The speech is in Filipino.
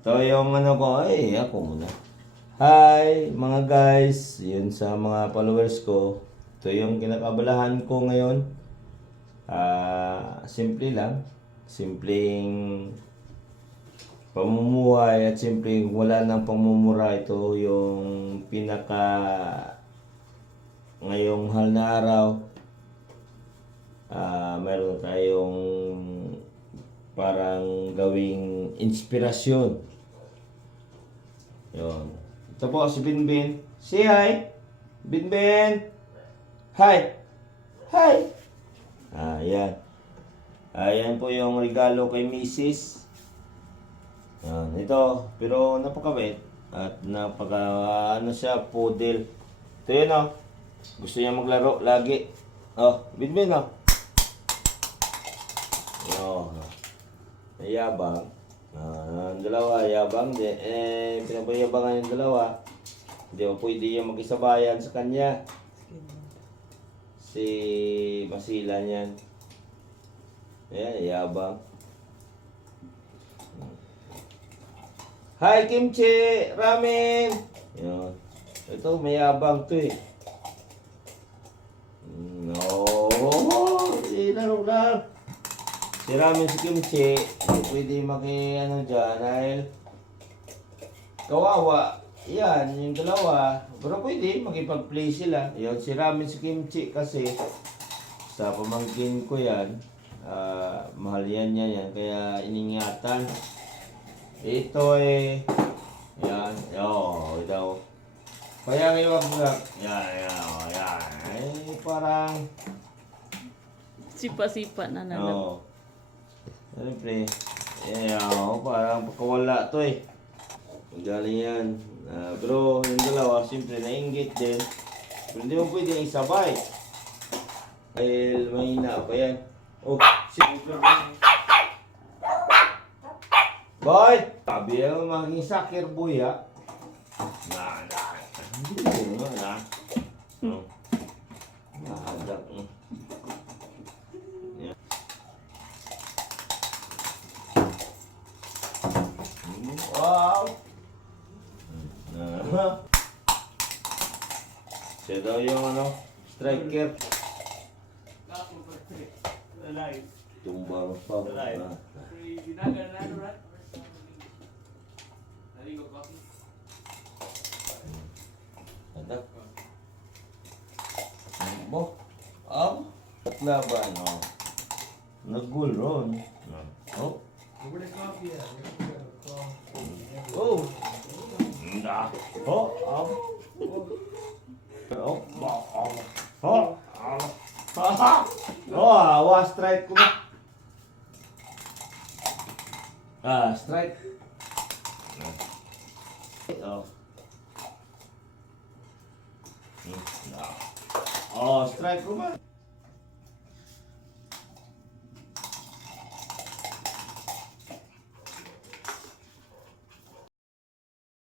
Ito yung ano ko, ako muna. Hi mga guys, yun sa mga followers ko. Ito yung kinakabalahan ko ngayon. Simple lang. Simpleng pamumuhay at simpleng wala nang pangmumura. Ito yung pinaka ngayong hal na araw. Meron tayong parang gawing inspirasyon. Yun. Ito po si Binbin. Say hi! Binbin! Hi! Hi! Ayan. Ayan po yung regalo kay Mrs. Yan, ito. Pero napakabait. At ano siya, poodle. Ito yun oh. Gusto niya maglaro lagi. Oh, Binbin oh. Yo. Yabang. Ang dalawa, yabang din. Pinabayabangan yung dalawa. Hindi mo pwede yung mag-isabayan sa kanya. Si Masilan yan. Ayan, yabang. Hi, Kimchi! Ramen! Yan. Ito, may yabang to eh. No. Laro lang. Si Ramen si Kimchi, hindi pwede ano dyan dahil kawawa. Yan, yung dalawa. Pero pwede, makipag-play sila. Yun, si Ramen si Kimchi kasi sa pamangkin ko yan, mahal yan yan. Kaya iningatan. Ito yan, ito. Kaya ngayon, yan. Parang, sipa-sipa na nalang. oo. Siyempre, parang pagkawala to eh. Galing yan. Pero yung dalawa, siyempre nainggit din. Pero hindi mo pwede isabay. Dahil mahina pa yan. Oh, boy! Sabi yung maging sakir boy ha. Hindi mo na. Nahadak mo. Wow! Siya daw yung striker. Tumbang pa. Adak. Bo. At laban. Nag-goal ron. Oh. Oh. Nda. Strike ko na. Strike. Strike ko ba?